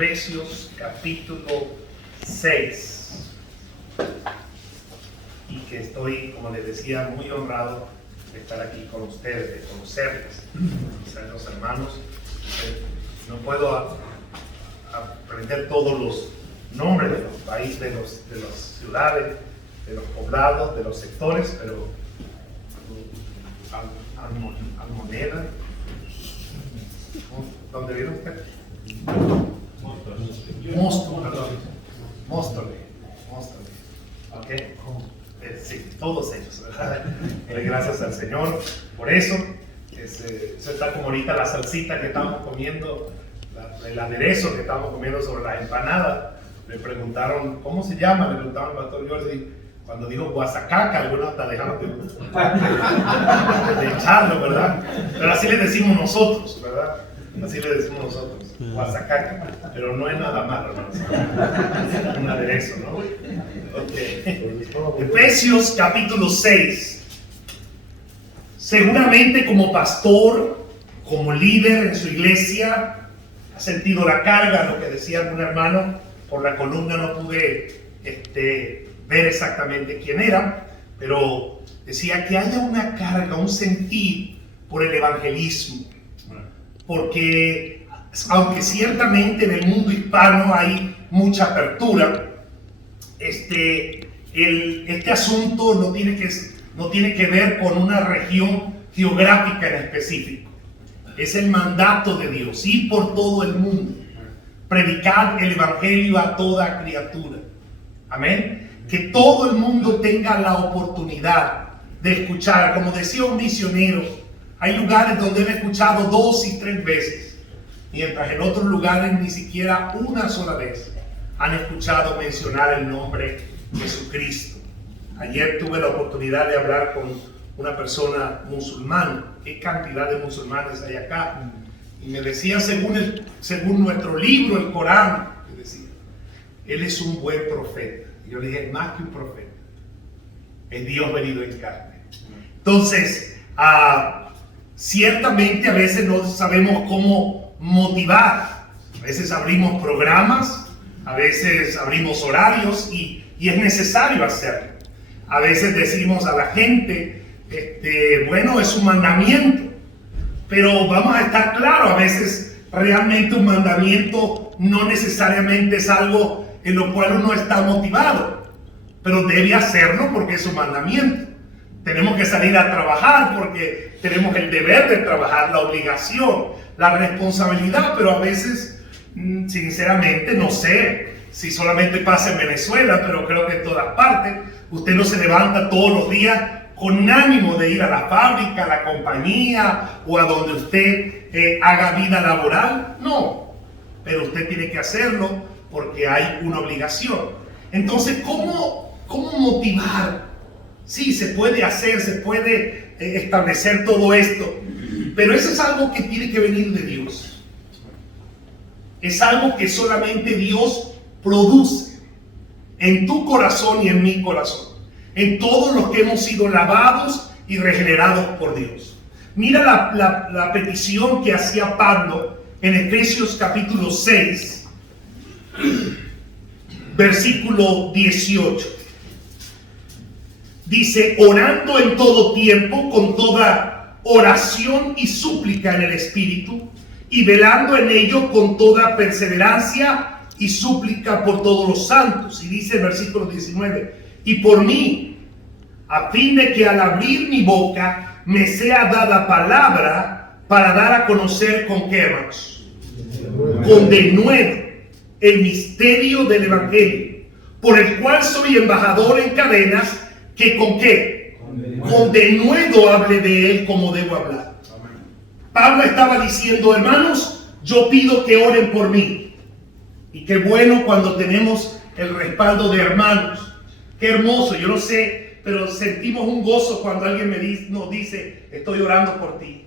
Efesios capítulo 6. Y que estoy, como les decía, muy honrado de estar aquí con ustedes, de conocerles, ser los hermanos. No puedo aprender todos los nombres de los países, de las ciudades, de los poblados, de los sectores, pero Almoneda, ¿dónde viene usted? Móstoles. ¿Ok? Sí, todos ellos, ¿verdad? Gracias al Señor por eso. Eso está como ahorita la salsita que estamos comiendo, el aderezo que estamos comiendo sobre la empanada. Me preguntaron, ¿cómo se llama? Le preguntaron al pastor Jordi. Cuando dijo guasacaca, algunos hasta dejaron de echarlo, ¿verdad? Pero así le decimos nosotros, ¿verdad? Así le decimos nosotros, guasacaca. Pero no es nada malo, ¿no? Es un aderezo, ¿no? Okay. Efesios capítulo 6. Seguramente como pastor, como líder en su iglesia, ha sentido la carga, lo que decía algún hermano, por la columna no pude ver exactamente quién era, pero decía que haya una carga, un sentir por el evangelismo, porque aunque ciertamente en el mundo hispano hay mucha apertura, este asunto no tiene que ver con una región geográfica en específico. Es el mandato de Dios, ir por todo el mundo, predicar el evangelio a toda criatura. Amén. Que todo el mundo tenga la oportunidad de escuchar. Como decía un misionero, hay lugares donde he escuchado 2 y 3 veces, mientras en otros lugares ni siquiera una sola vez han escuchado mencionar el nombre de Jesucristo. Ayer tuve la oportunidad de hablar con una persona musulmana. ¿Qué cantidad de musulmanes hay acá? Y me decía, según nuestro libro, el Corán, me decía, él es un buen profeta. Y yo le dije, más que un profeta, es Dios venido en carne. Entonces, ciertamente a veces no sabemos cómo motivar. A veces abrimos programas, a veces abrimos horarios y es necesario hacerlo. A veces decimos a la gente, bueno, es un mandamiento, pero vamos a estar claros, a veces realmente un mandamiento no necesariamente es algo en lo cual uno está motivado, pero debe hacerlo porque es un mandamiento. Tenemos que salir a trabajar porque tenemos el deber de trabajar, la obligación, la responsabilidad, pero a veces, sinceramente, no sé si solamente pasa en Venezuela, pero creo que en todas partes, usted no se levanta todos los días con ánimo de ir a la fábrica, a la compañía o a donde usted haga vida laboral. No, pero usted tiene que hacerlo porque hay una obligación. Entonces, ¿cómo motivar? Sí, se puede hacer, se puede establecer todo esto, pero eso es algo que tiene que venir de Dios. Es algo que solamente Dios produce en tu corazón y en mi corazón, en todos los que hemos sido lavados y regenerados por Dios. Mira la petición que hacía Pablo en Efesios capítulo 6, versículo 18. Dice, orando en todo tiempo, con toda oración y súplica en el Espíritu, y velando en ello con toda perseverancia y súplica por todos los santos. Y dice el versículo 19, y por mí, a fin de que al abrir mi boca me sea dada palabra para dar a conocer con qué, hermanos, con denuedo el misterio del Evangelio, por el cual soy embajador en cadenas, que con qué, con denuedo hable de él como debo hablar. Pablo estaba diciendo, hermanos, yo pido que oren por mí. Y qué bueno cuando tenemos el respaldo de hermanos. Qué hermoso, yo no sé, pero sentimos un gozo cuando alguien nos dice, estoy orando por ti,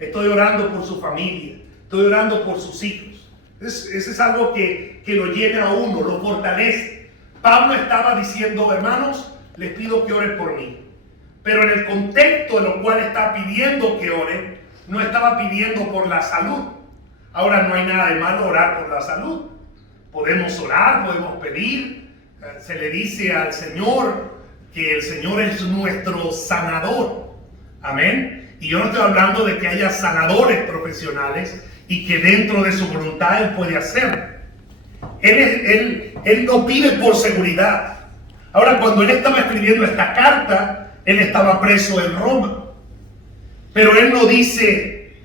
estoy orando por su familia, estoy orando por sus hijos. Eso es algo que lo llena a uno, lo fortalece. Pablo estaba diciendo, hermanos, les pido que oren por mí. Pero en el contexto en el cual está pidiendo que oren, no estaba pidiendo por la salud. Ahora, no hay nada de malo orar por la salud. podemos orar, podemos pedir. Se le dice al Señor que el Señor es nuestro sanador. Amén. Y yo no estoy hablando de que haya sanadores profesionales y que dentro de su voluntad Él puede hacerlo. Él no pide por seguridad. Ahora, cuando Él estaba escribiendo esta carta, Él estaba preso en Roma. Pero Él no dice,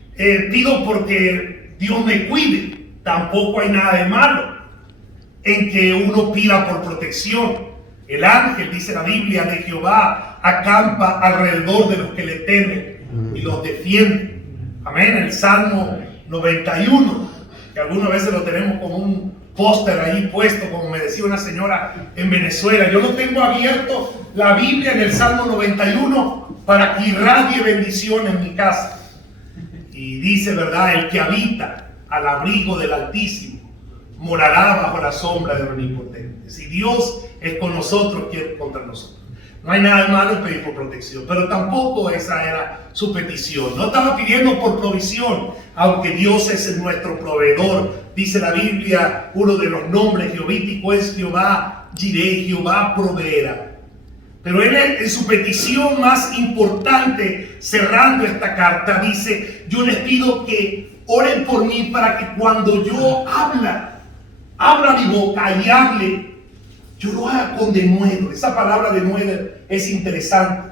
pido porque Dios me cuide. Tampoco hay nada de malo en que uno pida por protección. El ángel, dice la Biblia, de Jehová acampa alrededor de los que le temen y los defiende. Amén. El Salmo 91, que algunas veces lo tenemos como un póster ahí puesto, como me decía una señora en Venezuela. Yo lo tengo abierto, la Biblia, en el Salmo 91, para que irradie bendición en mi casa. Y dice, ¿verdad? El que habita al abrigo del Altísimo morará bajo la sombra del Omnipotente. Si Dios es con nosotros, ¿quién contra nosotros? No hay nada de malo en pedir por protección, pero tampoco esa era su petición. No estaba pidiendo por provisión, aunque Dios es nuestro proveedor. Dice la Biblia, uno de los nombres jehovíticos es Jehová Jireh, Jehová proveerá. Pero él, en su petición más importante, cerrando esta carta, dice, yo les pido que oren por mí para que cuando yo abra mi boca y hable, yo lo haga con denuedo. Esa palabra denuedo es interesante.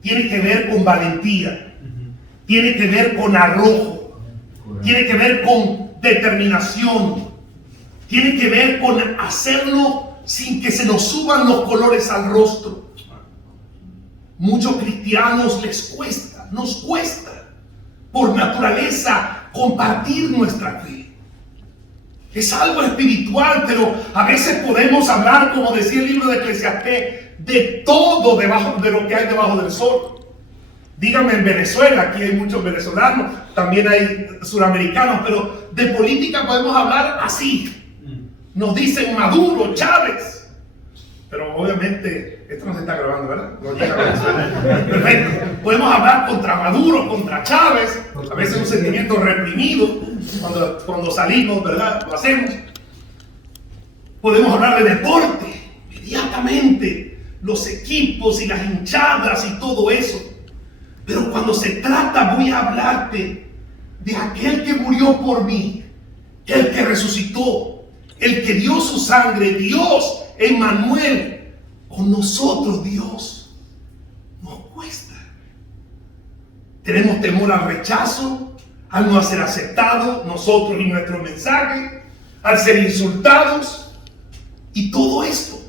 Tiene que ver con valentía. Tiene que ver con arrojo. Tiene que ver con determinación. Tiene que ver con hacerlo sin que se nos suban los colores al rostro. Muchos cristianos nos cuesta por naturaleza compartir nuestra fe. Es algo espiritual, pero a veces podemos hablar, como decía el libro de Eclesiastés, de todo debajo de lo que hay debajo del sol. Dígame, en Venezuela, aquí hay muchos venezolanos, también hay suramericanos, pero de política podemos hablar así. Nos dicen Maduro, Chávez. Pero obviamente, esto no se está grabando, ¿verdad? No llega a Venezuela. Perfecto. Podemos hablar contra Maduro, contra Chávez. A veces un sentimiento reprimido. Cuando salimos, ¿verdad? Lo hacemos. Podemos hablar de deporte. Inmediatamente. Los equipos y las hinchadas y todo eso. Pero cuando se trata, voy a hablarte de aquel que murió por mí. El que resucitó. El que dio su sangre. Dios, Emmanuel, con nosotros. Dios nos cuesta. Tenemos temor al rechazo, al no ser aceptado nosotros y nuestro mensaje, al ser insultados y todo esto.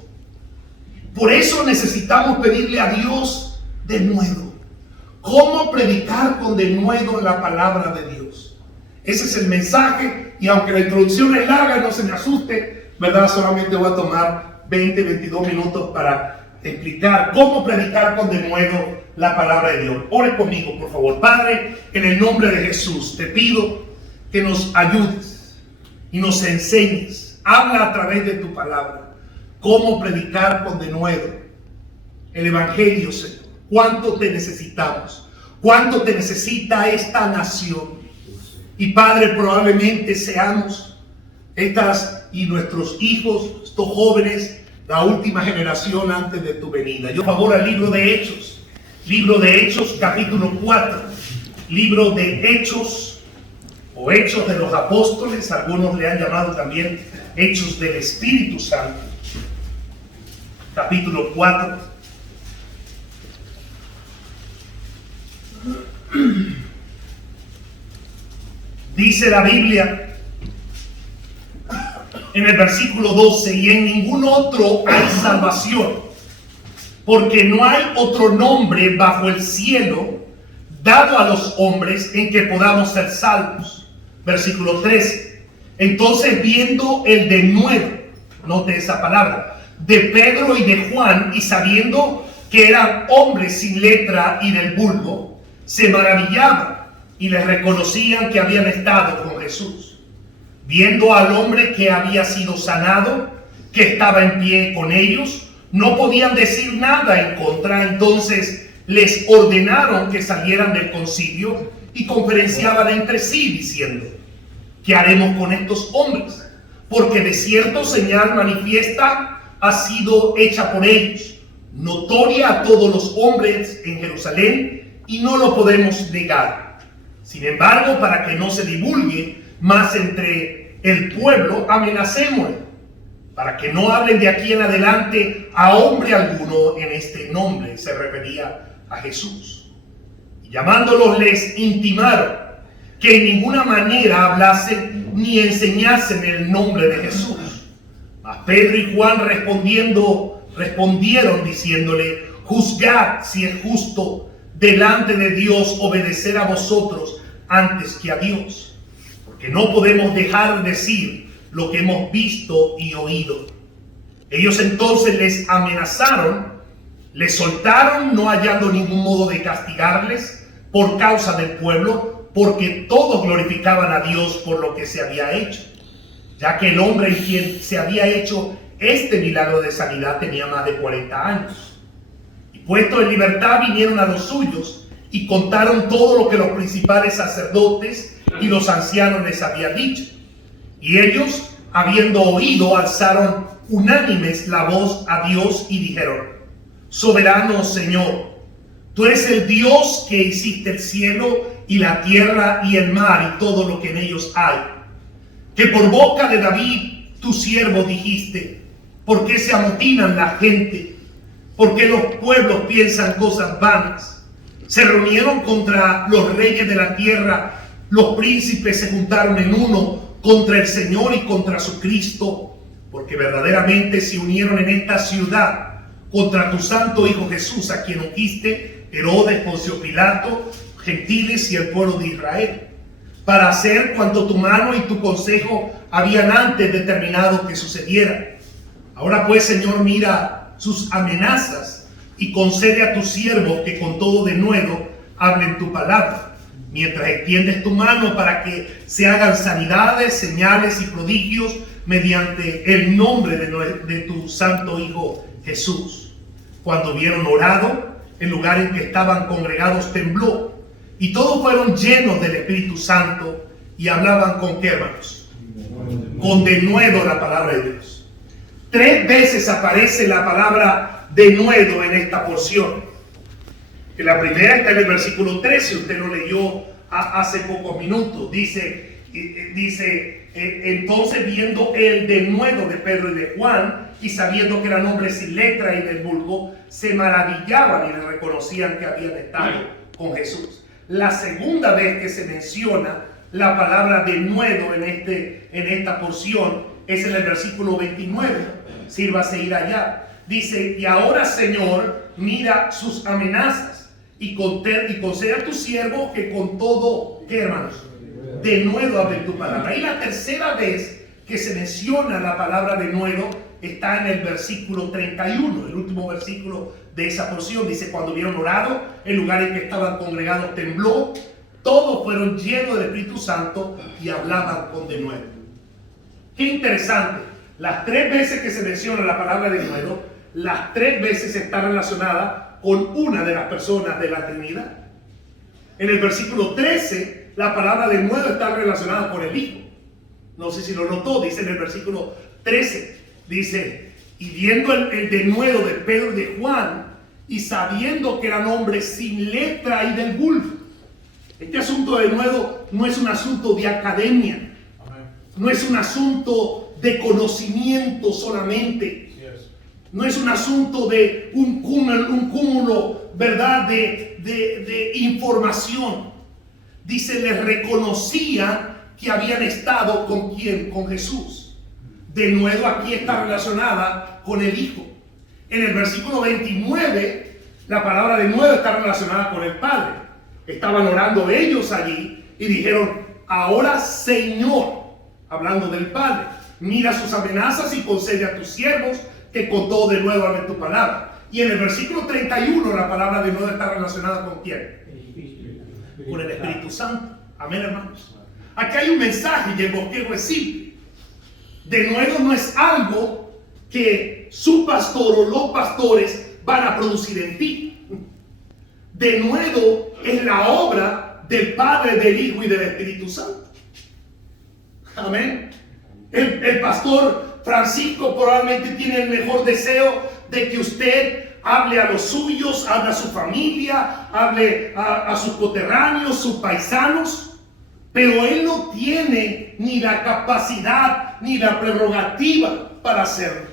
Por eso necesitamos pedirle a Dios denuedo. ¿Cómo predicar con denuedo la palabra de Dios? Ese es el mensaje, y aunque la introducción es larga, no se me asuste, ¿verdad? Solamente voy a tomar 22 minutos para explicar cómo predicar con denuedo la palabra de Dios. Ore conmigo, por favor. Padre, en el nombre de Jesús, te pido que nos ayudes y nos enseñes. Habla a través de tu palabra cómo predicar con denuedo el Evangelio, Señor. Cuánto te necesitamos, cuánto te necesita esta nación. Y Padre, probablemente seamos estas y nuestros hijos, estos jóvenes, la última generación antes de tu venida. Yo, por favor, al libro de Hechos, capítulo 4, libro de Hechos, o Hechos de los Apóstoles, algunos le han llamado también Hechos del Espíritu Santo, capítulo 4. Dice la Biblia en el versículo 12, y en ningún otro hay salvación, porque no hay otro nombre bajo el cielo dado a los hombres en que podamos ser salvos. Versículo 13. Entonces, viendo el denuedo, note esa palabra, de Pedro y de Juan, y sabiendo que eran hombres sin letra y del vulgo, se maravillaban y les reconocían que habían estado con Jesús. Viendo al hombre que había sido sanado, que estaba en pie con ellos, no podían decir nada en contra. Entonces les ordenaron que salieran del concilio y conferenciaban entre sí, diciendo: ¿qué haremos con estos hombres? porque de cierto señal manifiesta ha sido hecha por ellos, notoria a todos los hombres en Jerusalén, y no lo podemos negar. Sin embargo, para que no se divulgue más entre el pueblo, amenacémosle, para que no hablen de aquí en adelante a hombre alguno en este nombre. Se refería a Jesús. Y llamándolos les intimaron que en ninguna manera hablasen ni enseñasen el nombre de Jesús. Mas Pedro y Juan respondieron diciéndole: juzgad si es justo delante de Dios obedecer a vosotros antes que a Dios, porque no podemos dejar de decir lo que hemos visto y oído. Ellos entonces les amenazaron, les soltaron, no hallando ningún modo de castigarles por causa del pueblo, porque todos glorificaban a Dios por lo que se había hecho, ya que el hombre en quien se había hecho este milagro de sanidad tenía más de 40 años. Y puestos en libertad vinieron a los suyos y contaron todo lo que los principales sacerdotes y los ancianos les habían dicho. Y ellos, habiendo oído, alzaron unánimes la voz a Dios y dijeron: soberano Señor, tú eres el Dios que hiciste el cielo y la tierra y el mar y todo lo que en ellos hay, que por boca de David tu siervo dijiste: ¿por qué se amotinan la gente? ¿Por qué los pueblos piensan cosas vanas? Se reunieron contra los reyes de la tierra, los príncipes se juntaron en uno contra el Señor y contra su Cristo, porque verdaderamente se unieron en esta ciudad contra tu santo Hijo Jesús, a quien ungiste Herodes, Poncio Pilato, gentiles y el pueblo de Israel, para hacer cuanto tu mano y tu consejo habían antes determinado que sucediera. Ahora pues, Señor, mira sus amenazas y concede a tus siervos que con todo denuedo hablen tu palabra, mientras extiendes tu mano para que se hagan sanidades, señales y prodigios mediante el nombre de tu santo Hijo Jesús. Cuando hubieron orado, el lugar en que estaban congregados tembló, y todos fueron llenos del Espíritu Santo y hablaban con ¿qué, hermanos? Con denuedo la palabra de Dios. 3 veces aparece la palabra denuedo en esta porción. Que la primera está en el versículo 13, usted lo leyó hace pocos minutos. Dice, entonces viendo el denuedo de Pedro y de Juan, y sabiendo que eran hombres sin letra y del vulgo, se maravillaban y le reconocían que habían estado con Jesús. La segunda vez que se menciona la palabra denuedo en esta porción es en el versículo 29. Sírvase ir allá. Dice: y ahora, Señor, mira sus amenazas y concede a tu siervo que con todo, ¿qué, hermanos? Denuedo hable tu palabra. Y la tercera vez que se menciona la palabra denuedo está en el versículo 31, el último versículo de esa porción. Dice: cuando hubieron orado, el lugar en que estaban congregados tembló, todos fueron llenos del Espíritu Santo y hablaban con denuedo. Qué interesante. Las 3 veces que se menciona la palabra denuedo, las 3 veces está relacionada con una de las personas de la Trinidad. En el versículo 13, la palabra denuedo está relacionada con el Hijo. No sé si lo notó, dice en el versículo 13, dice: y viendo el denuedo de Pedro y de Juan, y sabiendo que eran hombres sin letra y del vulgo. Este asunto de denuedo no es un asunto de academia, no es un asunto de conocimiento solamente, no es un asunto de un cúmulo, ¿verdad?, de información. Dice: les reconocía que habían estado con ¿quién? Con Jesús. Denuedo aquí está relacionada con el Hijo. En el versículo 29, la palabra denuedo está relacionada con el Padre. Estaban orando ellos allí y dijeron: ahora, Señor, hablando del Padre, mira sus amenazas y concede a tus siervos que con todo de nuevo hablen tu palabra. Y en el versículo 31 la palabra de nuevo está relacionada con ¿quién? Con el Espíritu Santo. Amén, hermanos. Aquí hay un mensaje y el bosquejo es simple. De nuevo no es algo que su pastor o los pastores van a producir en ti. De nuevo es la obra del Padre, del Hijo y del Espíritu Santo. Amén. El pastor Francisco probablemente tiene el mejor deseo de que usted hable a los suyos, hable a su familia, hable a sus coterráneos, sus paisanos, pero él no tiene ni la capacidad ni la prerrogativa para hacerlo.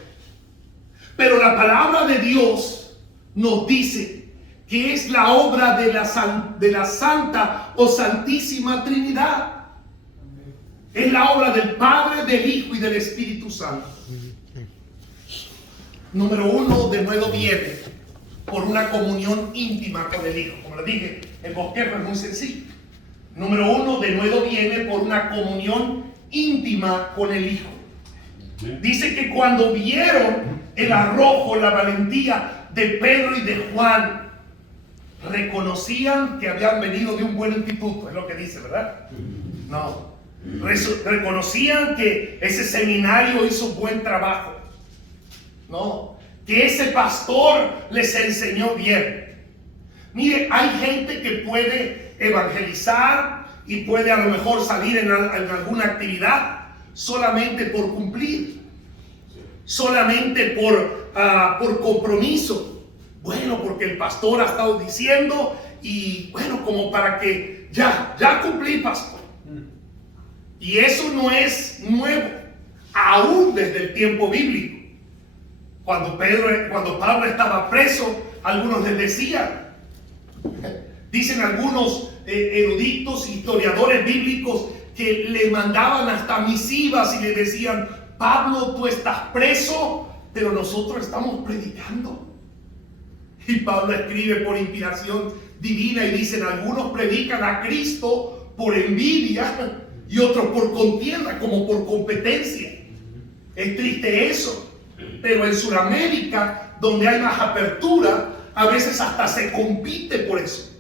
Pero la palabra de Dios nos dice que es la obra de la Santa o Santísima Trinidad. Es la obra del Padre, del Hijo y del Espíritu Santo. Número uno, de nuevo viene por una comunión íntima con el Hijo. Como le dije, el bosquejo es muy sencillo. Número uno, de nuevo viene por una comunión íntima con el Hijo. Dice que cuando vieron el arrojo, la valentía de Pedro y de Juan, reconocían que habían venido de un buen instituto, es lo que dice, ¿verdad? No. Reconocían que ese seminario hizo buen trabajo. No, que ese pastor les enseñó bien. Mire, hay gente que puede evangelizar y puede a lo mejor salir en alguna actividad solamente por cumplir, solamente por compromiso. Bueno, porque el pastor ha estado diciendo y bueno, como para que ya cumplí, pastor. Y eso no es nuevo, aún desde el tiempo bíblico. Cuando Pablo estaba preso, algunos les decían, dicen algunos eruditos, historiadores bíblicos, que le mandaban hasta misivas y le decían: Pablo, tú estás preso, pero nosotros estamos predicando. Y Pablo escribe por inspiración divina y dicen: algunos predican a Cristo por envidia y otros por contienda, como por competencia. Es triste eso. Pero en Sudamérica, donde hay más apertura, a veces hasta se compite por eso.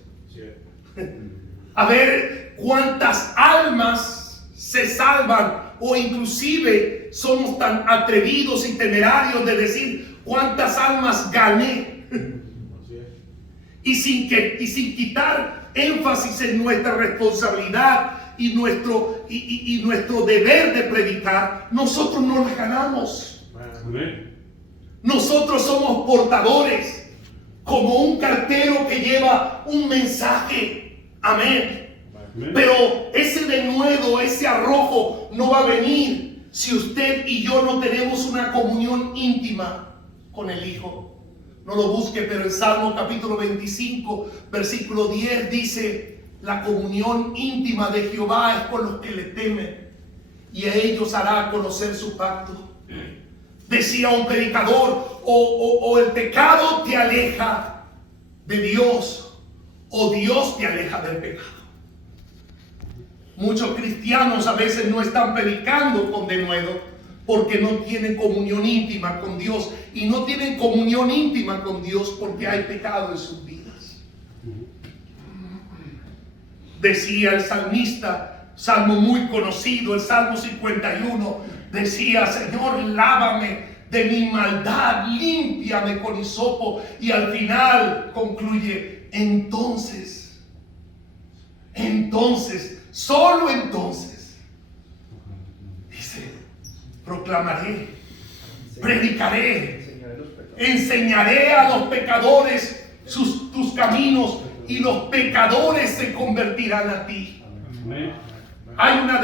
A ver cuántas almas se salvan, o inclusive somos tan atrevidos y temerarios de decir cuántas almas gané. Y sin quitar énfasis en nuestra responsabilidad y nuestro deber de predicar, nosotros no las ganamos. Nosotros somos portadores, como un cartero que lleva un mensaje. Amén. Pero ese denuedo, ese arrojo no va a venir si usted y yo no tenemos una comunión íntima con el Hijo. No lo busque, pero en Salmo capítulo 25, versículo 10 dice: la comunión íntima de Jehová es con los que le temen, y a ellos hará conocer su pacto. Decía un predicador: o el pecado te aleja de Dios, o Dios te aleja del pecado. Muchos cristianos a veces no están predicando con denuedo porque no tienen comunión íntima con Dios, y no tienen comunión íntima con Dios porque hay pecado en sus vidas. Decía el salmista, salmo muy conocido, el Salmo 51, decía: Señor, lávame de mi maldad, límpiame con hisopo. Y al final concluye: entonces, solo entonces, dice, proclamaré, predicaré, enseñaré a los pecadores tus caminos, y los pecadores se convertirán a ti. Hay una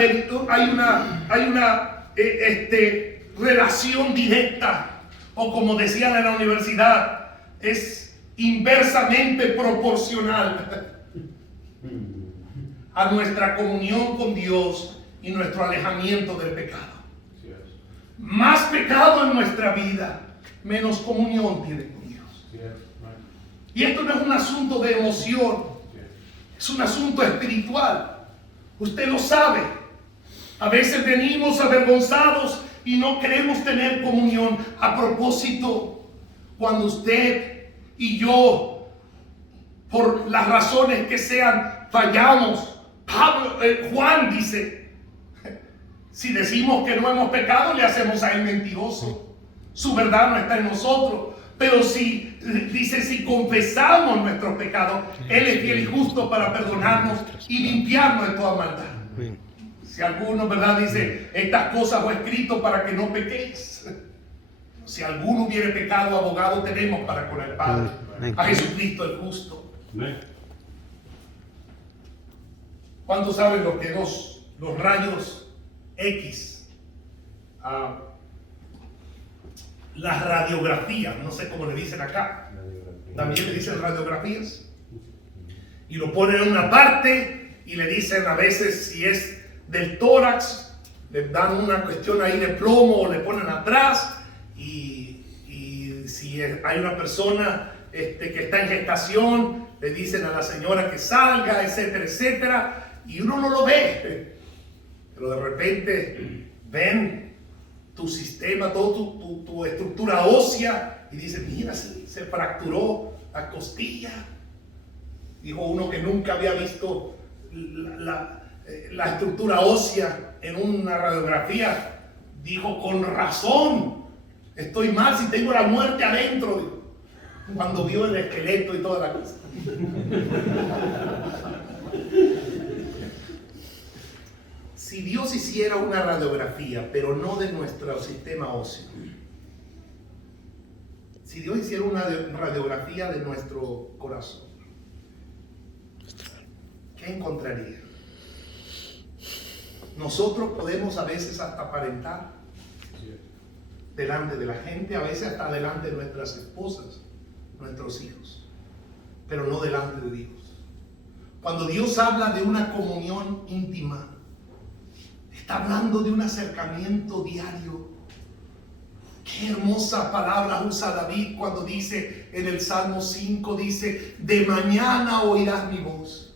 relación directa, o como decían en la universidad, es inversamente proporcional a nuestra comunión con Dios y nuestro alejamiento del pecado. Más pecado en nuestra vida, menos comunión tiene con Dios. Y esto no es un asunto de emoción, es un asunto espiritual. Usted lo sabe. A veces venimos avergonzados y no queremos tener comunión. A propósito, cuando usted y yo, por las razones que sean, fallamos, Juan dice: si decimos que no hemos pecado, le hacemos a él mentiroso. Su verdad no está en nosotros. Pero si confesamos nuestros pecados, él es fiel y justo para perdonarnos y limpiarnos de toda maldad. Si alguno, ¿verdad?, dice, estas cosas os he escrito para que no pequéis. Si alguno hubiere pecado, abogado tenemos para con el Padre, a Jesucristo el justo. ¿Cuántos saben lo que los rayos X, las radiografías, no sé cómo le dicen acá, también le dicen radiografías, y lo ponen en una parte y le dicen a veces si es del tórax, le dan una cuestión ahí de plomo o le ponen atrás, y si hay una persona que está en gestación, le dicen a la señora que salga, etcétera, etcétera, y uno no lo ve, pero de repente ven tu sistema, toda tu estructura ósea, y dicen, mira, se fracturó la costilla. Dijo uno que nunca había visto la estructura ósea en una radiografía. Dijo, con razón, estoy mal si tengo la muerte adentro. Dijo, cuando vio el esqueleto y toda la cosa. Si Dios hiciera una radiografía, pero no de nuestro sistema óseo, si Dios hiciera una radiografía de nuestro corazón, ¿qué encontraría? Nosotros podemos a veces hasta aparentar delante de la gente, a veces hasta delante de nuestras esposas, nuestros hijos, pero no delante de Dios. Cuando Dios habla de una comunión íntima, está hablando de un acercamiento diario. Qué hermosa palabra usa David cuando dice en el Salmo 5, dice, de mañana oirás mi voz,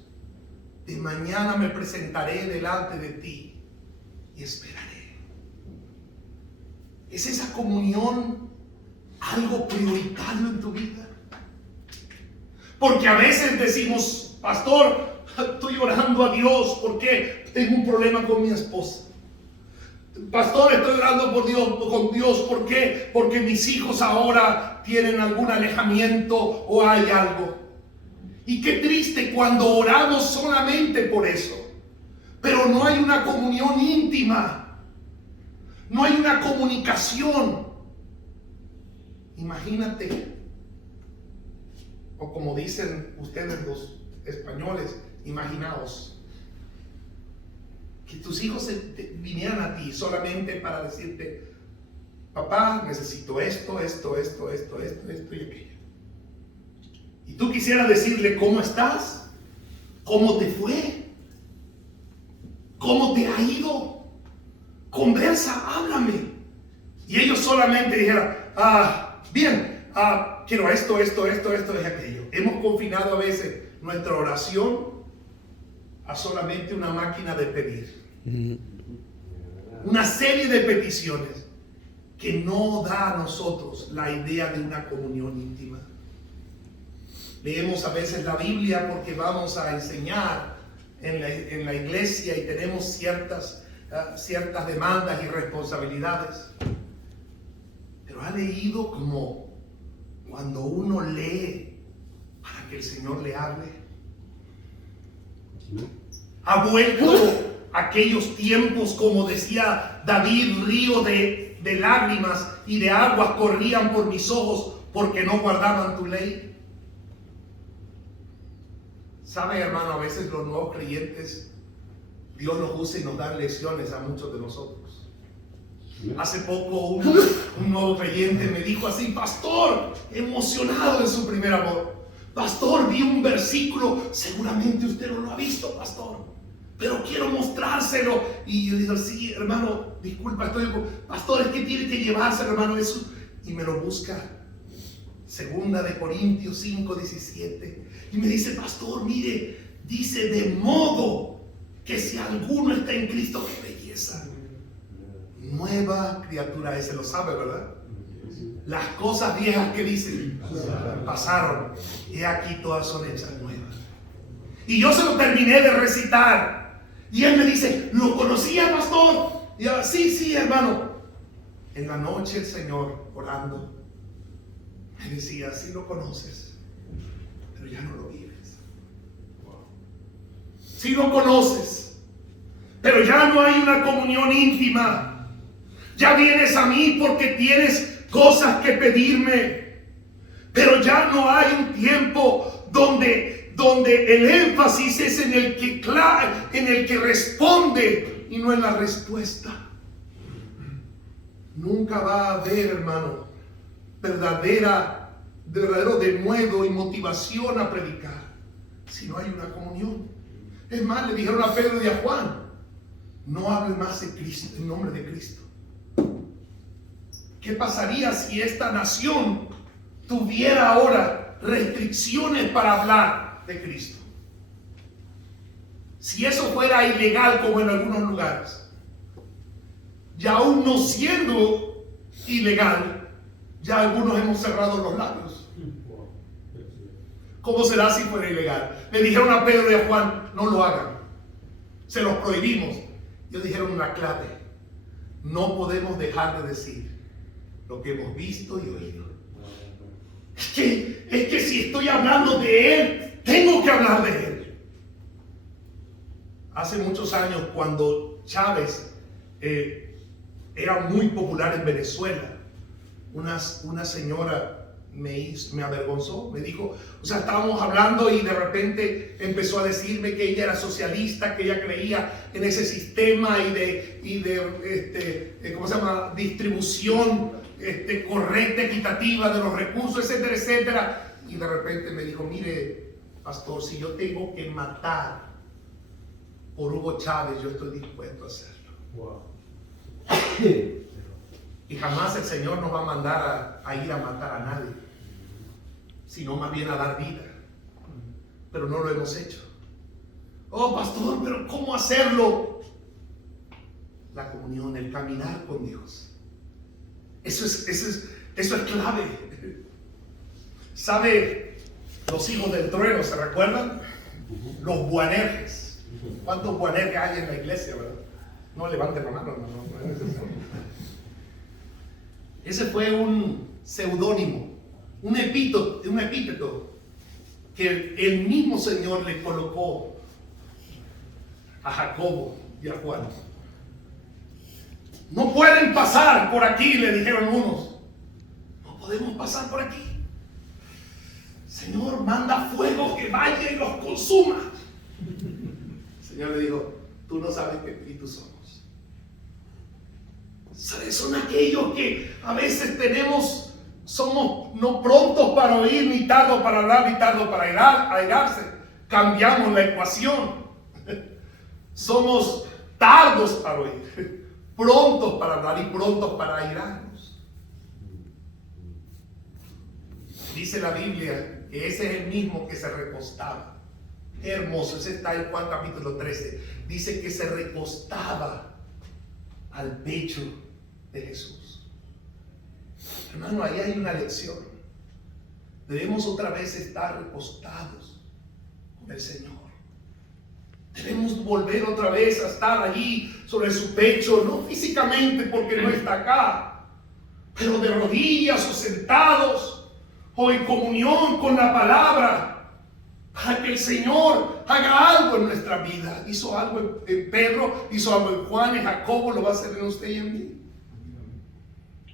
de mañana me presentaré delante de ti y esperaré. ¿Es esa comunión algo prioritario en tu vida? Porque a veces decimos, pastor, estoy orando a Dios porque tengo un problema con mi esposa. Pastor, estoy orando con Dios, ¿por qué? Porque mis hijos ahora tienen algún alejamiento o hay algo. Y qué triste cuando oramos solamente por eso, pero no hay una comunión íntima, no hay una comunicación. Imagínate, o como dicen ustedes los españoles, imaginaos que tus hijos vinieran a ti solamente para decirte, papá, necesito esto y aquello. Y tú quisieras decirle, ¿cómo estás? ¿Cómo te fue? ¿Cómo te ha ido? Conversa, háblame. Y ellos solamente dijeran, bien, quiero esto y aquello. Hemos confinado a veces nuestra oración a solamente una máquina de pedir. Una serie de peticiones que no da a nosotros la idea de una comunión íntima. Leemos a veces la Biblia porque vamos a enseñar en la iglesia y tenemos ciertas demandas y responsabilidades. Pero ha leído como cuando uno lee para que el Señor le hable. Ha vuelto aquellos tiempos, como decía David, río de lágrimas y de aguas corrían por mis ojos porque no guardaban tu ley. ¿Sabe, hermano? A veces los nuevos creyentes, Dios los usa y nos da lecciones a muchos de nosotros. Hace poco un nuevo creyente me dijo así, pastor, emocionado en su primer amor, pastor, vi un versículo, seguramente usted no lo ha visto, pastor, pero quiero mostrárselo. Y yo digo, sí, hermano, disculpa, pastor, es que tiene que llevárselo, hermano, eso. Y me lo busca, 2 Corintios 5:17, y me dice, pastor, mire, dice, de modo que si alguno está en Cristo, qué belleza, nueva criatura, ese lo sabe, ¿verdad? Las cosas viejas que dicen pasaron, y aquí todas son hechas nuevas. Y yo se lo terminé de recitar, y él me dice, ¿lo conocía, pastor? Y yo, sí, hermano. En la noche el Señor, orando, me decía, sí lo conoces, pero ya no lo vives. Sí lo conoces, pero ya no hay una comunión íntima. Ya vienes a mí porque tienes cosas que pedirme, pero ya no hay un tiempo donde el énfasis es en el que responde y no en la respuesta. Nunca va a haber, hermano, verdadero denuedo y motivación a predicar si no hay una comunión. Es más, le dijeron a Pedro y a Juan: no hable más de Cristo, en nombre de Cristo. ¿Qué pasaría si esta nación tuviera ahora restricciones para hablar de Cristo? Si eso fuera ilegal como en algunos lugares, y aún no siendo ilegal, ya algunos hemos cerrado los labios. ¿Cómo será si fuera ilegal? Le dijeron a Pedro y a Juan: no lo hagan, se los prohibimos. Ellos dijeron una clave: no podemos dejar de decir lo que hemos visto y oído. Es que si estoy hablando de Él, tengo que hablar de Él. Hace muchos años, cuando Chávez era muy popular en Venezuela, una señora me avergonzó, me dijo, o sea, estábamos hablando y de repente empezó a decirme que ella era socialista, que ella creía en ese sistema y de ¿cómo se llama? Distribución correcta, equitativa de los recursos, etcétera, etcétera. Y de repente me dijo: mire, pastor, si yo tengo que matar por Hugo Chávez, yo estoy dispuesto a hacerlo. Wow. Y jamás el Señor nos va a mandar a ir a matar a nadie, sino más bien a dar vida. Pero no lo hemos hecho. Oh, pastor, pero ¿cómo hacerlo? La comunión, el caminar con Dios. Eso es clave. ¿Sabe? Los hijos del trueno, ¿se recuerdan? Los Boanerges. ¿Cuántos Boanerges hay en la iglesia, verdad? No levanten la mano, no es necesario. Ese fue un seudónimo, un epíteto que el mismo Señor le colocó a Jacobo y a Juan. No pueden pasar por aquí, le dijeron unos. No podemos pasar por aquí. Señor, manda fuego que vaya y los consuma. El Señor le dijo: tú no sabes qué espíritu somos. Son aquellos que a veces somos no prontos para oír, ni tardos para hablar, ni tardos para airarse. Cambiamos la ecuación. Somos tardos para oír, prontos para hablar y prontos para airarnos. Dice la Biblia que ese es el mismo que se recostaba. Qué hermoso, ese está en Juan capítulo 13. Dice que se recostaba al pecho de Jesús. Hermano, ahí hay una lección. Debemos otra vez estar recostados con el Señor. Debemos volver otra vez a estar allí sobre su pecho, no físicamente porque no está acá, pero de rodillas o sentados o en comunión con la palabra, para que el Señor haga algo en nuestra vida. Hizo algo en Pedro, hizo algo en Juan, en Jacobo, lo va a hacer en usted y en mí.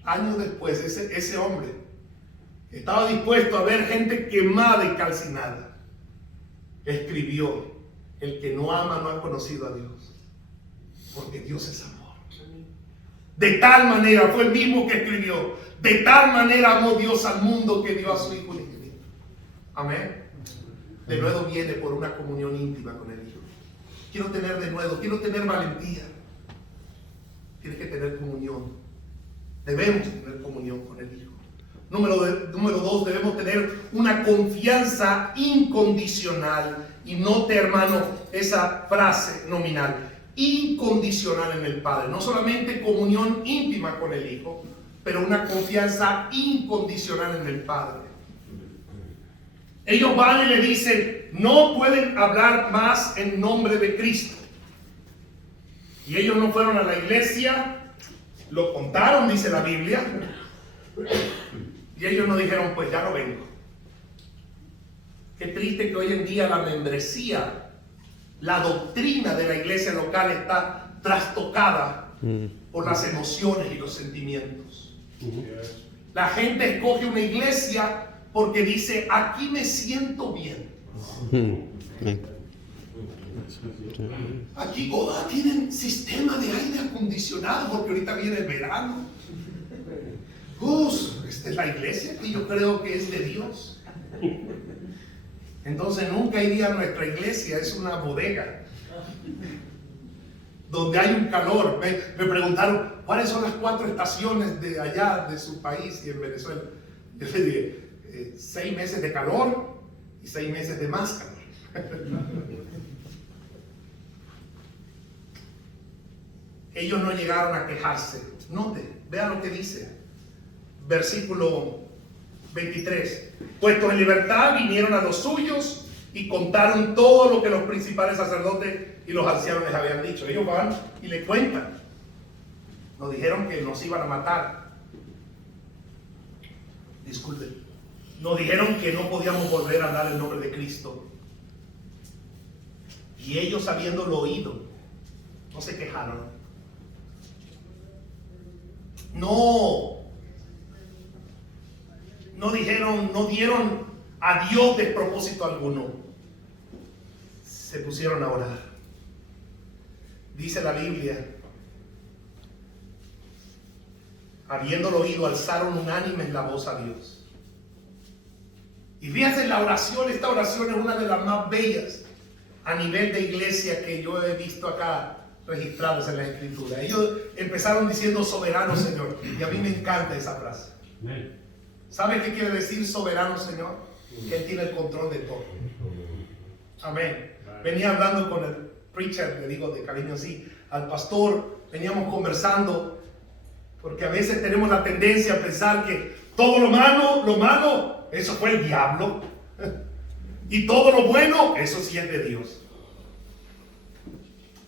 Años después, ese hombre estaba dispuesto a ver gente quemada y calcinada. Escribió: el que no ama no ha conocido a Dios, porque Dios es amor. De tal manera, fue el mismo que escribió, de tal manera amó Dios al mundo que dio a su Hijo unigénito. Amén. De nuevo viene por una comunión íntima con el Hijo. Quiero tener de nuevo, quiero tener valentía. Tienes que tener comunión. Debemos tener comunión con el Hijo. Número 2, debemos tener una confianza incondicional. Y note, hermano, esa frase nominal: incondicional en el Padre. No solamente comunión íntima con el Hijo, pero una confianza incondicional en el Padre. Ellos van y le dicen: no pueden hablar más en nombre de Cristo. Y ellos no fueron a la iglesia, lo contaron, dice la Biblia, y ellos no dijeron: pues ya no vengo. Qué triste que hoy en día la membresía La doctrina de la iglesia local está trastocada por las emociones y los sentimientos. La gente escoge una iglesia porque dice, aquí me siento bien. Aquí tienen sistema de aire acondicionado porque ahorita viene el verano. Esta es la iglesia que yo creo que es de Dios. Entonces nunca iría a nuestra iglesia, es una bodega donde hay un calor. Me preguntaron cuáles son las 4 estaciones de allá de su país y en Venezuela. Yo les dije 6 meses de calor y 6 meses de más calor. Ellos no llegaron a quejarse. Note, vea lo que dice. Versículo 23. Puestos en libertad, vinieron a los suyos y contaron todo lo que los principales sacerdotes y los ancianos les habían dicho. Ellos van y le cuentan. Nos dijeron que nos iban a matar. Disculpen. Nos dijeron que no podíamos volver a dar el nombre de Cristo. Y ellos, habiéndolo oído, no se quejaron. No dijeron, no dieron a Dios despropósito alguno. Se pusieron a orar. Dice la Biblia, habiéndolo oído, alzaron unánimes la voz a Dios. Y fíjense la oración, esta oración es una de las más bellas a nivel de iglesia que yo he visto acá registradas en la Escritura. Ellos empezaron diciendo soberano Señor, y a mí me encanta esa frase. ¿Sabe qué quiere decir soberano Señor? Que Él tiene el control de todo. Amén. Venía hablando con el preacher, le digo de cariño así, al pastor, veníamos conversando, porque a veces tenemos la tendencia a pensar que todo lo malo, eso fue el diablo, y todo lo bueno, eso sí es de Dios.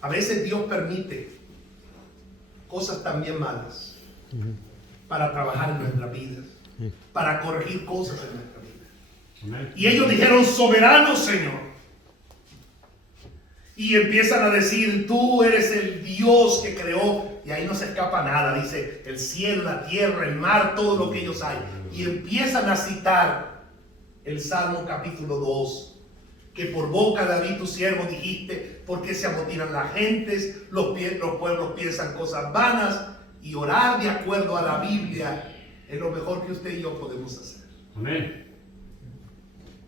A veces Dios permite cosas también malas para trabajar en nuestras vidas, para corregir cosas en nuestra vida. Y ellos dijeron, soberano Señor. Y empiezan a decir, tú eres el Dios que creó, y ahí no se escapa nada, dice, el cielo, la tierra, el mar, todo lo que ellos hay. Y empiezan a citar el Salmo capítulo 2, que por boca de David tu siervo dijiste, ¿por qué se amotinan las gentes? Los pueblos piensan cosas vanas, y orar de acuerdo a la Biblia es lo mejor que usted y yo podemos hacer. Amén.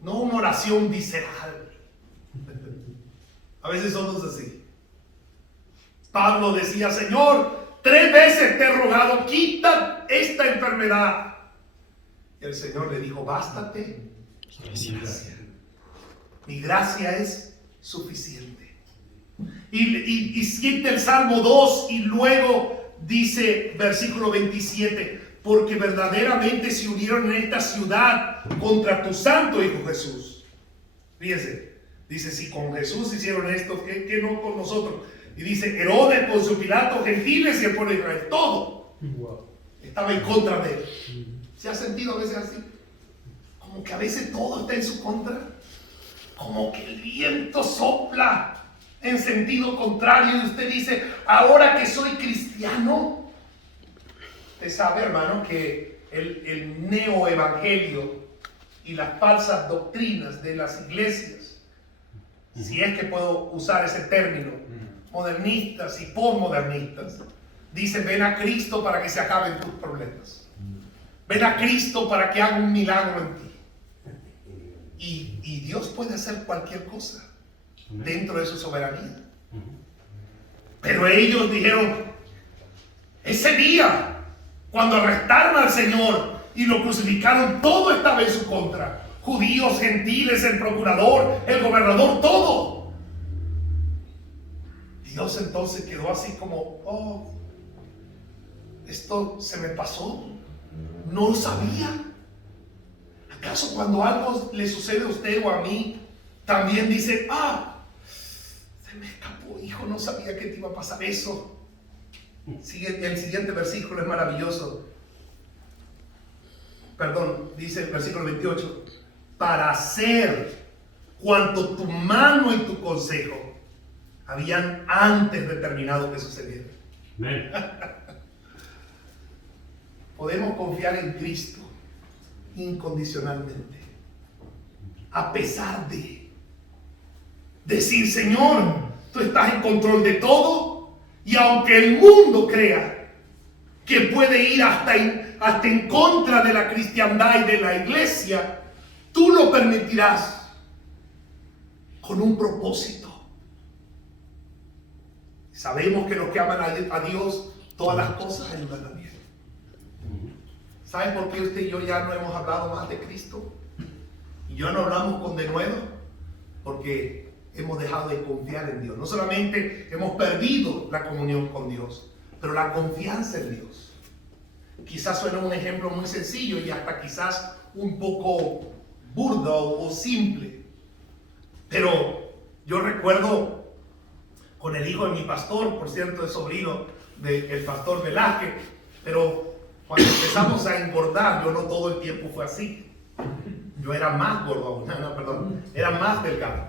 No una oración visceral. A veces somos así. Pablo decía, Señor, 3 veces te he rogado, quita esta enfermedad. Y el Señor le dijo, bástate mi gracia. Mi gracia es suficiente. Y cita el Salmo 2 y luego dice, versículo 27, porque verdaderamente se unieron en esta ciudad contra tu santo Hijo Jesús. Fíjense. Dice, si con Jesús hicieron esto, ¿qué no con nosotros? Y dice, Herodes, Poncio Pilato, gentiles y el pueblo de Israel, todo estaba en contra de él. ¿Se ha sentido a veces así? Como que a veces todo está en su contra. Como que el viento sopla en sentido contrario y usted dice, ahora que soy cristiano. Usted sabe, hermano, que el neoevangelio y las falsas doctrinas de las iglesias, si es que puedo usar ese término, modernistas y postmodernistas, dicen, ven a Cristo para que se acaben tus problemas. Ven a Cristo para que haga un milagro en ti. Y Dios puede hacer cualquier cosa dentro de su soberanía. Pero ellos dijeron, ese día, cuando arrestaron al Señor y lo crucificaron, todo estaba en su contra. Judíos, gentiles, el procurador, el gobernador, todo. Dios entonces quedó así como, esto se me pasó, no lo sabía. ¿Acaso cuando algo le sucede a usted o a mí, también dice, se me escapó, hijo, no sabía que te iba a pasar eso? El siguiente versículo es maravilloso. Perdón, dice el versículo 28, para hacer cuanto tu mano y tu consejo habían antes determinado que sucediera. Amén. Podemos confiar en Cristo incondicionalmente, a pesar de decir: Señor, tú estás en control de todo, y aunque el mundo crea que puede ir hasta en contra de la cristiandad y de la iglesia, tú lo permitirás con un propósito. Sabemos que los que aman a Dios, todas las cosas ayudan a bien. ¿Saben por qué usted y yo ya no hemos hablado más de Cristo? Y ya no hablamos con denuedo, porque hemos dejado de confiar en Dios. No solamente hemos perdido la comunión con Dios, pero la confianza en Dios. Quizás suena un ejemplo muy sencillo y hasta quizás un poco burdo o simple. Pero yo recuerdo con el hijo de mi pastor, por cierto, es sobrino del pastor Velázquez, pero cuando empezamos a engordar, yo no todo el tiempo fue así. Yo era más gordo, era más delgado.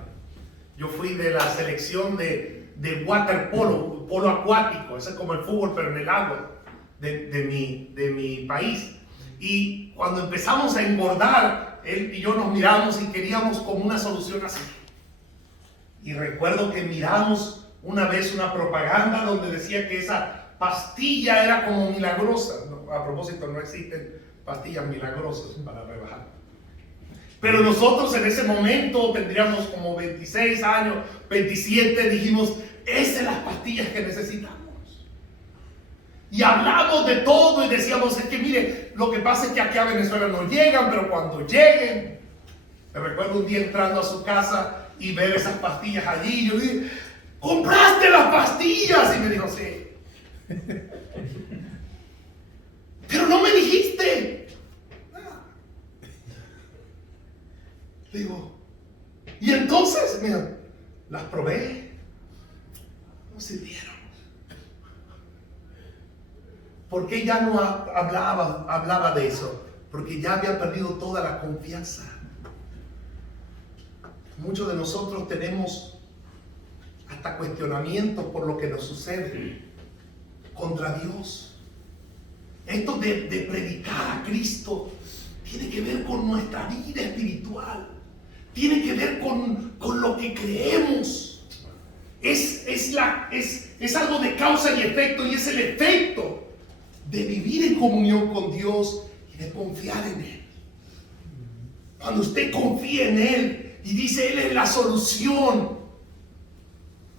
Yo fui de la selección de waterpolo, polo acuático, ese es como el fútbol pero en el agua de mi país. Y cuando empezamos a engordar, él y yo nos miramos y queríamos como una solución así. Y recuerdo que miramos una vez una propaganda donde decía que esa pastilla era como milagrosa. A propósito, no existen pastillas milagrosas para rebajar. Pero nosotros en ese momento tendríamos como 26 años, 27, dijimos: esas son las pastillas que necesitamos. Y hablamos de todo y decíamos: es que mire, lo que pasa es que aquí a Venezuela no llegan, pero cuando lleguen. Me recuerdo un día entrando a su casa y ver esas pastillas allí. Yo dije: ¿compraste las pastillas? Y me dijo: sí. Pero no me dijiste. Digo, y entonces, mira, las probé, no sirvieron. ¿Por qué ya no hablaba de eso? Porque ya había perdido toda la confianza. Muchos de nosotros tenemos hasta cuestionamientos por lo que nos sucede contra Dios. Esto de predicar a Cristo tiene que ver con nuestra vida espiritual. Tiene que ver con lo que creemos. Es algo de causa y efecto, y es el efecto de vivir en comunión con Dios y de confiar en Él. Cuando usted confía en Él y dice: Él es la solución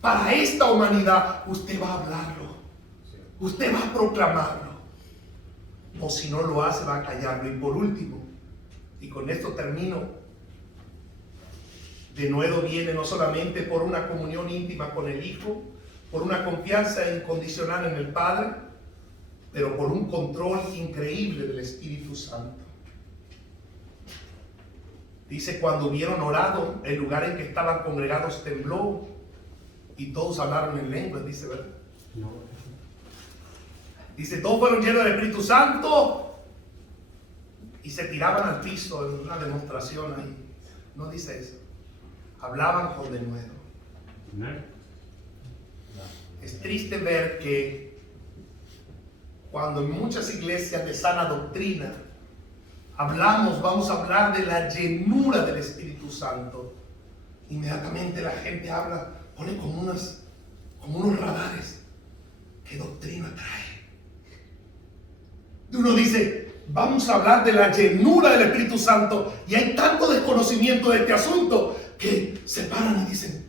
para esta humanidad, usted va a hablarlo, usted va a proclamarlo. O si no lo hace, va a callarlo. Y por último, y con esto termino, de nuevo viene no solamente por una comunión íntima con el Hijo, por una confianza incondicional en el Padre, pero por un control increíble del Espíritu Santo. Dice: cuando hubieron orado, el lugar en que estaban congregados tembló y todos hablaron en lenguas, dice, ¿verdad? No. Dice: todos fueron llenos del Espíritu Santo y se tiraban al piso en una demostración ahí. No dice eso. Hablaban con denuedo. Es triste ver que cuando en muchas iglesias de sana doctrina vamos a hablar de la llenura del Espíritu Santo, inmediatamente la gente pone como unos radares. ¿Qué doctrina trae? Uno dice: vamos a hablar de la llenura del Espíritu Santo, y hay tanto desconocimiento de este asunto que se paran y dicen: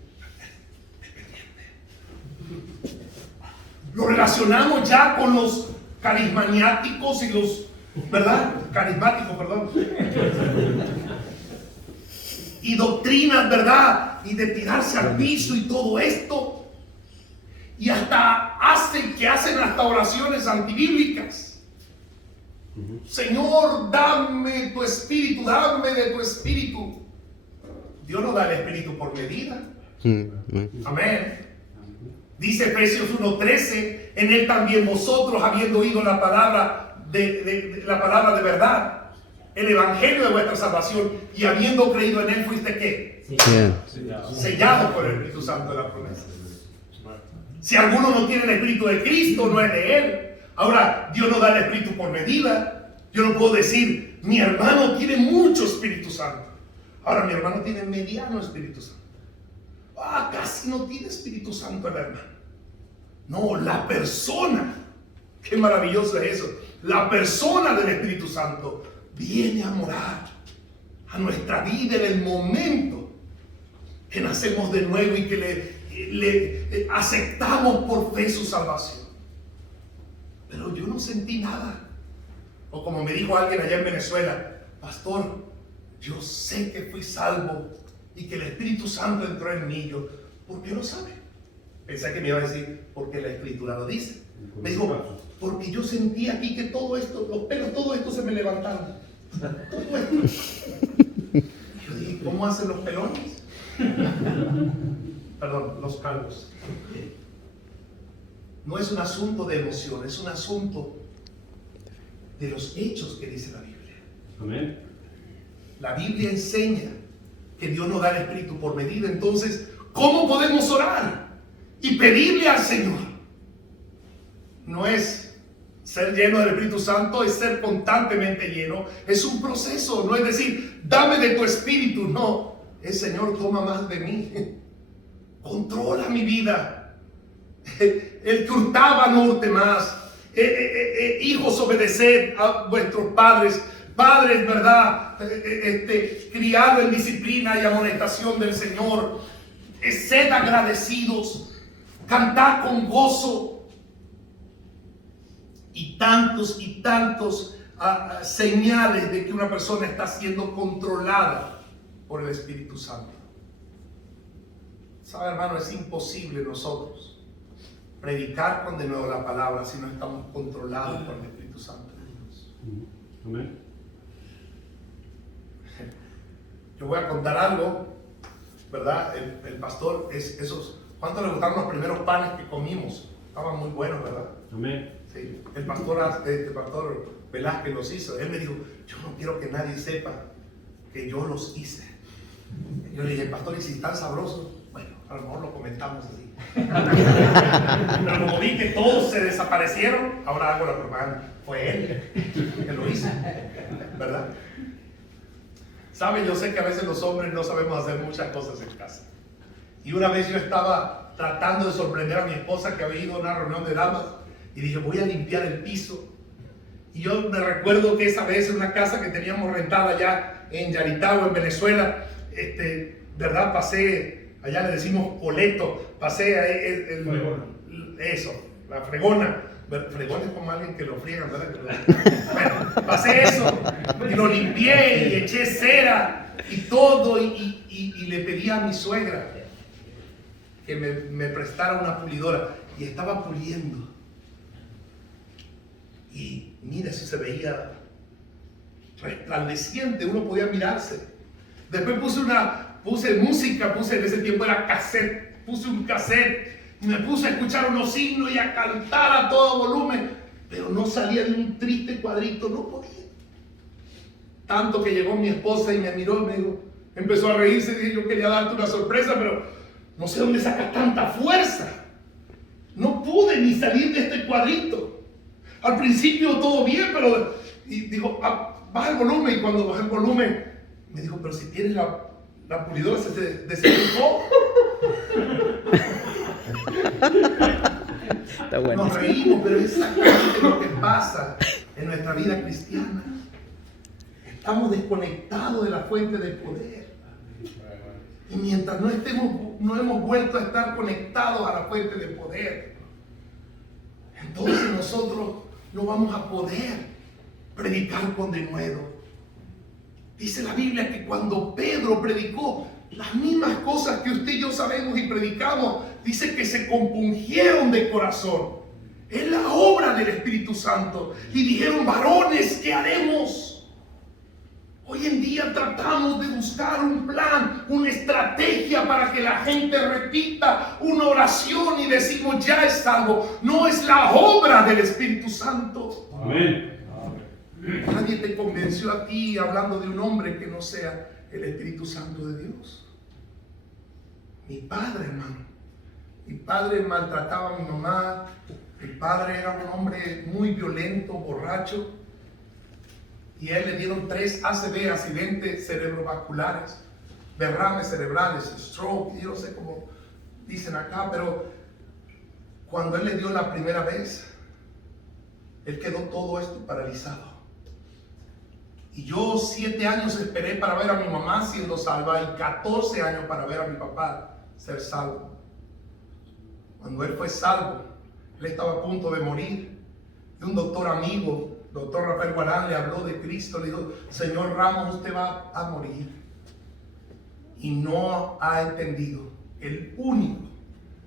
lo relacionamos ya con los carismáticos y los, ¿verdad? Carismáticos, perdón. Y doctrinas, ¿verdad? Y de tirarse al piso y todo esto. Y hasta hacen hasta oraciones antibíblicas. Señor, dame tu espíritu, dame de tu espíritu. Dios no da el espíritu por medida. Amén. Dice Efesios 1:13: en Él también vosotros, habiendo oído la palabra la palabra de verdad, el evangelio de vuestra salvación, y habiendo creído en Él, fuiste ¿qué? Bien. Sellado por el Espíritu Santo de la promesa. Si alguno no tiene el Espíritu de Cristo, no es de Él. Ahora, Dios no da el Espíritu por medida. Yo no puedo decir, mi hermano tiene mucho Espíritu Santo. Ahora, mi hermano tiene mediano Espíritu Santo. Casi no tiene Espíritu Santo el hermano. No, la persona. Qué maravilloso es eso. La persona del Espíritu Santo viene a morar a nuestra vida en el momento que nacemos de nuevo y que le aceptamos por fe su salvación. Pero yo no sentí nada. O como me dijo alguien allá en Venezuela, pastor, yo sé que fui salvo y que el Espíritu Santo entró en mí. Yo, ¿por qué lo sabe? Pensé que me iba a decir, porque la Escritura lo dice. Me dijo, porque yo sentí aquí que todo esto, los pelos, todo esto se me levantaron. Todo esto. Yo dije, ¿cómo hacen los pelones? Perdón, los calvos. No es un asunto de emoción, es un asunto de los hechos que dice la Biblia. Amén. La Biblia enseña que Dios nos da el Espíritu por medida. Entonces, ¿cómo podemos orar y pedirle al Señor? No es ser lleno del Espíritu Santo, es ser constantemente lleno. Es un proceso, no es decir, dame de tu Espíritu. No, es Señor, toma más de mí. Controla mi vida. El que hurtaba no hurte más. Hijos, obedeced a vuestros padres. Padres, ¿verdad? Criado en disciplina y amonestación del Señor. Sed agradecidos. Cantad con gozo. Y tantos señales de que una persona está siendo controlada por el Espíritu Santo. ¿Sabe, hermano? Es imposible nosotros predicar con de nuevo la palabra si no estamos controlados por el Espíritu Santo de Dios. Amén. Yo voy a contar algo, ¿verdad? El pastor, ¿cuánto le gustaron los primeros panes que comimos? Estaban muy buenos, ¿verdad? Amén. Sí. El pastor Velázquez los hizo. Él me dijo, yo no quiero que nadie sepa que yo los hice. Yo le dije, pastor, ¿y si están sabrosos? Bueno, a lo mejor lo comentamos así. Pero como vi que todos se desaparecieron, ahora hago la propaganda. Fue él que lo hizo, ¿verdad? ¿Sabe? Yo sé que a veces los hombres no sabemos hacer muchas cosas en casa. Y una vez yo estaba tratando de sorprender a mi esposa que había ido a una reunión de damas y dije, voy a limpiar el piso. Y yo me recuerdo que esa vez en una casa que teníamos rentada allá en Yaritagua, en Venezuela, ¿verdad? Pasé, allá le decimos coleto, pasé la fregona. Fregón es como alguien que lo friegan, ¿verdad? Bueno, pasé eso y lo limpié y eché cera y todo y le pedí a mi suegra que me prestara una pulidora y estaba puliendo y mira, si se veía resplandeciente, uno podía mirarse. Después puse música, en ese tiempo era cassette, puse un cassette y me puse a escuchar unos himnos y a cantar a todo volumen, pero no salía de un triste cuadrito, no podía. Tanto que llegó mi esposa y me miró y me dijo, empezó a reírse y dijo, yo quería darte una sorpresa, pero no sé dónde sacas tanta fuerza. No pude ni salir de este cuadrito. Al principio todo bien, pero y dijo, baja el volumen, y cuando bajé el volumen, me dijo, pero si tienes la pulidora se desenchufó. Está bueno. Nos reímos, pero es exactamente lo que pasa en nuestra vida cristiana. Estamos desconectados de la fuente del poder. Y mientras no hemos vuelto a estar conectados a la fuente del poder, entonces nosotros no vamos a poder predicar con denuedo. Dice la Biblia que cuando Pedro predicó las mismas cosas que usted y yo sabemos y predicamos, dice que se compungieron de corazón. Es la obra del Espíritu Santo. Y dijeron, varones, ¿qué haremos? Hoy en día tratamos de buscar un plan, una estrategia para que la gente repita una oración y decimos, ya es salvo. No es la obra del Espíritu Santo. Amén. Nadie te convenció a ti hablando de un hombre que no sea el Espíritu Santo de Dios. Mi padre, hermano, Mi padre maltrataba a mi mamá. Mi padre era un hombre muy violento, borracho. Y a él le dieron 3 ACV, accidentes cerebrovasculares, derrames cerebrales, stroke, yo no sé cómo dicen acá, pero cuando él le dio la primera vez, él quedó todo esto paralizado. Y yo 7 años esperé para ver a mi mamá siendo salva y 14 años para ver a mi papá ser salvo. Cuando él fue salvo, él estaba a punto de morir. Y un doctor amigo, doctor Rafael Guarán, le habló de Cristo. Le dijo: señor Ramos, usted va a morir. Y no ha entendido. El único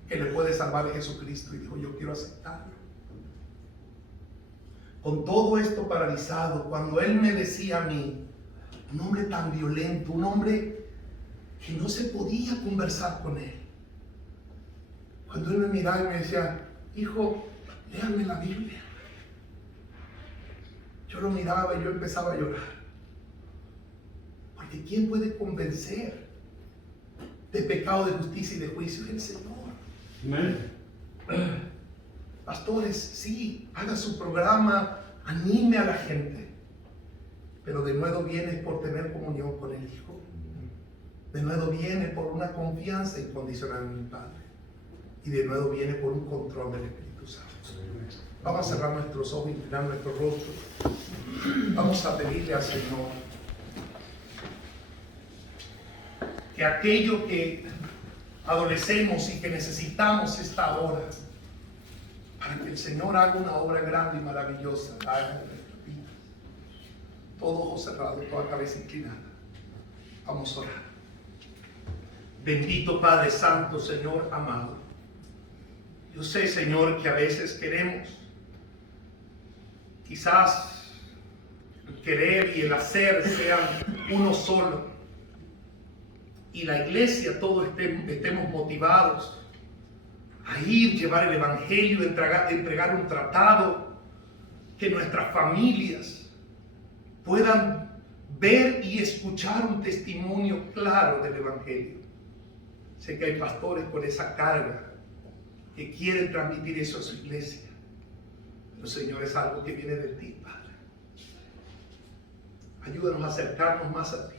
que le puede salvar es Jesucristo. Y dijo: yo quiero aceptarlo. Con todo esto paralizado, cuando él me decía a mí, un hombre tan violento, un hombre que no se podía conversar con él. Cuando él me miraba y me decía: hijo, léame la Biblia. Yo lo miraba y yo empezaba a llorar. Porque ¿quién puede convencer de pecado, de justicia y de juicio? Es el Señor. Amén. Pastores, sí, haga su programa, anime a la gente. Pero de nuevo viene por tener comunión con el Hijo. De nuevo viene por una confianza incondicional en mi Padre. Y de nuevo viene por un control del Espíritu Santo. Vamos a cerrar nuestros ojos, inclinar nuestro rostro. Vamos a pedirle al Señor que aquello que adolecemos y que necesitamos esta hora, para que el Señor haga una obra grande y maravillosa, la haga en nuestra vida. Todo ojo cerrado, toda cabeza inclinada. Vamos a orar. Bendito Padre Santo, Señor amado. Yo sé, Señor, que a veces queremos, quizás el querer y el hacer sean uno solo. Y la iglesia, todos estemos motivados a ir, llevar el Evangelio, entregar un tratado, que nuestras familias puedan ver y escuchar un testimonio claro del Evangelio. Sé que hay pastores con esa carga que quieren transmitir eso a su iglesia. Pero Señor, es algo que viene de ti, Padre. Ayúdanos a acercarnos más a ti,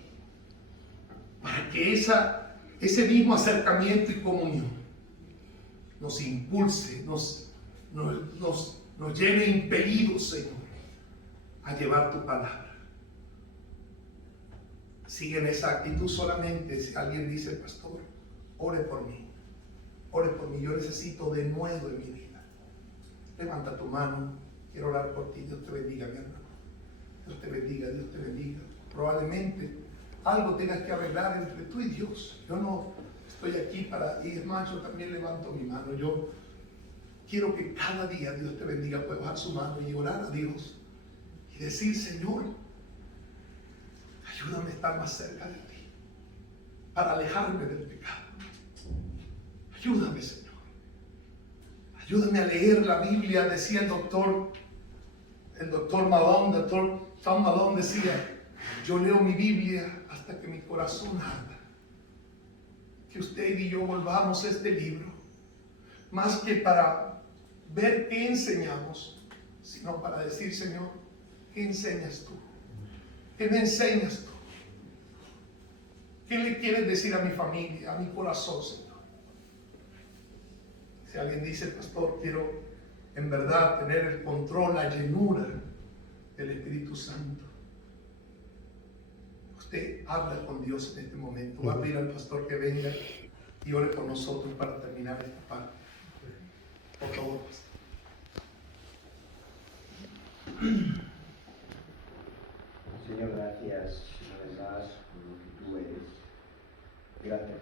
para que ese mismo acercamiento y comunión nos impulse, nos lleve impelidos, Señor, a llevar tu palabra. Sigue en esa actitud solamente. Si alguien dice: pastor, ore por mí, yo necesito de nuevo en mi vida. Levanta tu mano, quiero orar por ti. Dios te bendiga, mi hermano. Dios te bendiga, Dios te bendiga. Probablemente algo tengas que arreglar entre tú y Dios. Yo no estoy aquí para, y es más, yo también levanto mi mano. Yo quiero que cada día Dios te bendiga, puedes bajar su mano y orar a Dios y decir: Señor, ayúdame a estar más cerca de ti, para alejarme del pecado. Ayúdame, Señor. Ayúdame a leer la Biblia. Decía el doctor Malone, Tom Malone decía: yo leo mi Biblia hasta que mi corazón arda. Que usted y yo volvamos a este libro, más que para ver qué enseñamos, sino para decir: Señor, ¿qué enseñas tú? ¿Qué me enseñas tú? ¿Qué le quieres decir a mi familia, a mi corazón, Señor? Si alguien dice: pastor, quiero en verdad tener el control, la llenura del Espíritu Santo, usted habla con Dios en este momento. Voy a pedir al pastor que venga y ore por nosotros para terminar esta parte. Por favor, pastor. Señor, gracias una vez más por lo que tú eres. Gracias